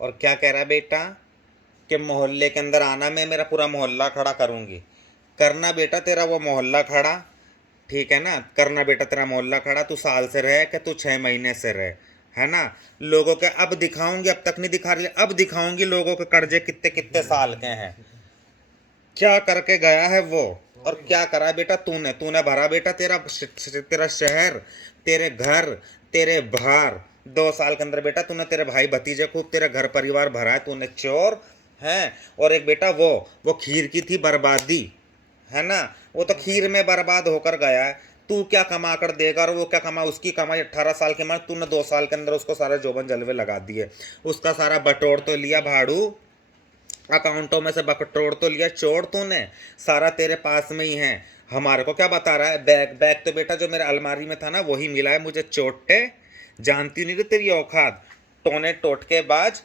और क्या कह रहा है बेटा कि मोहल्ले के अंदर आना, मैं मेरा पूरा मोहल्ला खड़ा करूँगी। करना बेटा तेरा वो मोहल्ला खड़ा, ठीक है ना, करना बेटा तेरा मोहल्ला खड़ा। तू साल से रहे कि तू 6 महीने से रहे, है ना। लोगों के अब दिखाऊंगी, अब तक नहीं दिखा रही, अब दिखाऊंगी लोगों के कर्जे कितने कितने साल के हैं, क्या करके गया है वो। और क्या करा बेटा तूने, तूने भरा बेटा तेरा शहर, तेरे घर, तेरे बाहर। 2 साल के अंदर बेटा तूने तेरे भाई भतीजे खूब तेरे घर परिवार भरा है, तूने चोर है। और एक बेटा वो खीर की थी बर्बादी, है ना, वो तो खीर में बर्बाद होकर गया है। तू क्या कमा कर देगा और वो क्या कमा, उसकी कमाई 18 साल के मार, तूने 2 साल के अंदर उसको सारा जोबन जलवे लगा दिए। उसका सारा बटोर तो लिया भाड़ू, अकाउंटों में से बटोर तो लिया चोर तूने, सारा तेरे पास में ही है। हमारे को क्या बता रहा है, बैग बैग तो बेटा जो मेरे अलमारी में था ना वही मिला है मुझे, चोटे जानती नहीं थी तेरी औकात, टोने टोटके बाज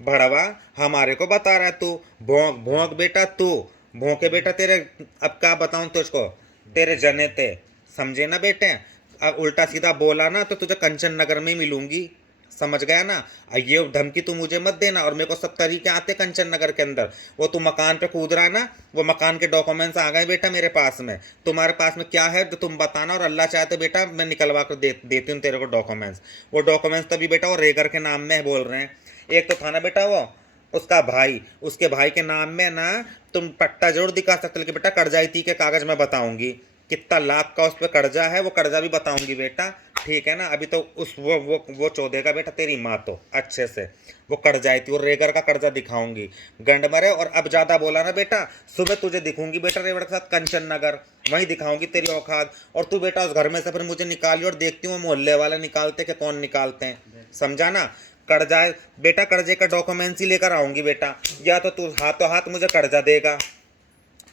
भड़वा। हमारे को बता रहा है तू, भोंक भोंक बेटा तू, भोंके बेटा तेरे। अब क्या बताऊं तुझको, तेरे जने थे, समझे ना बेटे। अब उल्टा सीधा बोला ना तो तुझे कंचन नगर में ही मिलूंगी, समझ गया ना। ये धमकी तू मुझे मत देना, और मेरे को सब तरीके आते कंचन नगर के अंदर। वो तू मकान पे कूद रहा है ना, वो मकान के डॉक्यूमेंट्स आ गए बेटा मेरे पास में। तुम्हारे पास में क्या है तो तुम बताना, और अल्लाह चाहे तो बेटा मैं निकलवा कर देती हूँ तेरे को डॉक्यूमेंट्स। वो डॉक्यूमेंट्स तभी बेटा वो रेगर के नाम में बोल रहे हैं। एक तो था ना बेटा वो उसका भाई, उसके भाई के नाम में ना तुम पट्टा जरूर दिखा सकते, लेकिन बेटा कर्जाइती के कागज में बताऊंगी कितना लाख का उस पर कर्जा है, वो कर्जा भी बताऊंगी बेटा, ठीक है ना। अभी तो उस वो चौधे का बेटा तेरी माँ तो अच्छे से वो कर्जाइती और रेगर का कर्जा दिखाऊंगी, गंड मरे। और अब ज्यादा बोला ना बेटा, सुबह तुझे दिखूंगी बेटा रेवड़ के साथ कंचन नगर, वहीं दिखाऊंगी तेरी औकात। और तू बेटा उस घर में से फिर मुझे निकाली, और देखती हूँ मोहल्ले वाले निकालते कि कौन निकालते हैं, समझा ना। कर्जा बेटा, कर्जे का डॉक्यूमेंट्स ही लेकर आऊंगी बेटा, या तो तू हाथों हाथ मुझे कर्जा देगा,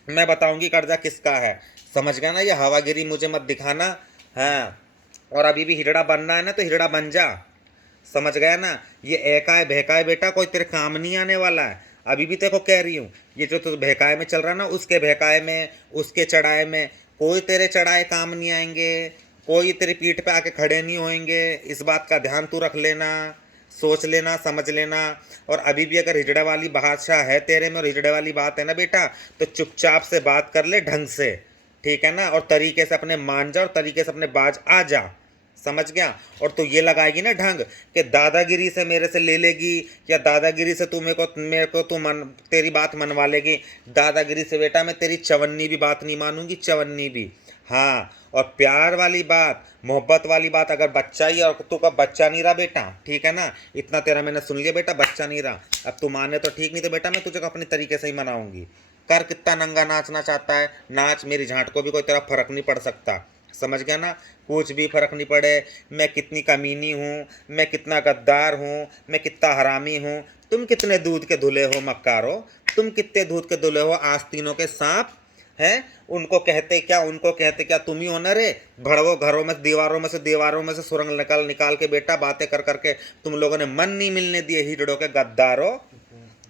मैं बताऊंगी कर्जा किसका है, समझ गया ना। ये हवागिरी मुझे मत दिखाना, हाँ। और अभी भी हिजड़ा बनना है ना तो हिजड़ा बन जा, समझ गया ना। ये एकाए बहकाए बेटा कोई तेरे काम नहीं आने वाला है। अभी भी तेरे को कह रही हूँ, ये जो तू बहकाए में चल रहा है ना, उसके बहकाए में उसके चढ़ाए में कोई तेरे चढ़ाए काम नहीं आएंगे, कोई तेरी पीठ पे आके खड़े नहीं होंगे। इस बात का ध्यान तू रख लेना, सोच लेना, समझ लेना। और अभी भी अगर हिजड़े वाली बादशाह है तेरे में और हिजड़े वाली बात है ना बेटा, तो चुपचाप से बात कर ले ढंग से, ठीक है ना। और तरीके से अपने मान जा और तरीके से अपने बाज आ जा, समझ गया। और तू ये लगाएगी ना ढंग कि दादागिरी से मेरे से ले लेगी, या दादागिरी से तू मेरे को तू मन तेरी बात मनवा लेगी। दादागिरी से बेटा मैं तेरी चवन्नी भी बात नहीं मानूंगी, चवन्नी भी, हाँ। और प्यार वाली बात, मोहब्बत वाली बात, अगर बच्चा ही, और तू का बच्चा नहीं रहा बेटा, ठीक है ना, इतना तेरा मैंने सुन लिया बेटा, बच्चा नहीं रहा। अब तू माने तो ठीक, नहीं तो बेटा मैं तुझे अपने तरीके से ही मनाऊंगी। कर, कितना नंगा नाचना चाहता है नाच, मेरी झांट को भी कोई तेरा फर्क नहीं पड़ सकता, समझ गया ना। कुछ भी फर्क नहीं पड़े, मैं कितनी कमीनी हूँ, मैं कितना गद्दार हूँ, मैं कितना हरामी हूँ। तुम कितने दूध के धुले हो मक्कारो, तुम कितने दूध के धुले हो आस्तीनों के सांप हैं। उनको कहते क्या तुम ही हो ना रे। भड़वो घरों में दीवारों में से सुरंग निकाल निकाल के बेटा बातें कर करके तुम लोगों ने मन नहीं मिलने दिए, हिजड़ों के गद्दारो।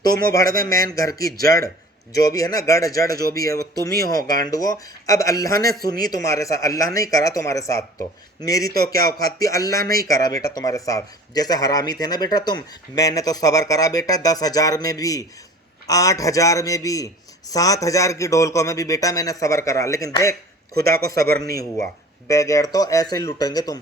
तुम हो भड़वे मैन घर की जड़, जो भी है ना गढ़ जड़ जो भी है वो तुम ही हो गांडुओ। अब अल्लाह ने सुनी तुम्हारे साथ, अल्लाह नहीं करा तुम्हारे साथ तो मेरी तो क्या औकात थी, अल्लाह नहीं करा बेटा तुम्हारे साथ। जैसे हरामी थे ना बेटा तुम, मैंने तो सबर करा बेटा 10,000 में भी, 8,000 में भी, 7,000 की ढोलकों में भी बेटा मैंने सबर करा, लेकिन देख खुदा को सबर नहीं हुआ। बगैर तो ऐसे ही लुटेंगे तुम।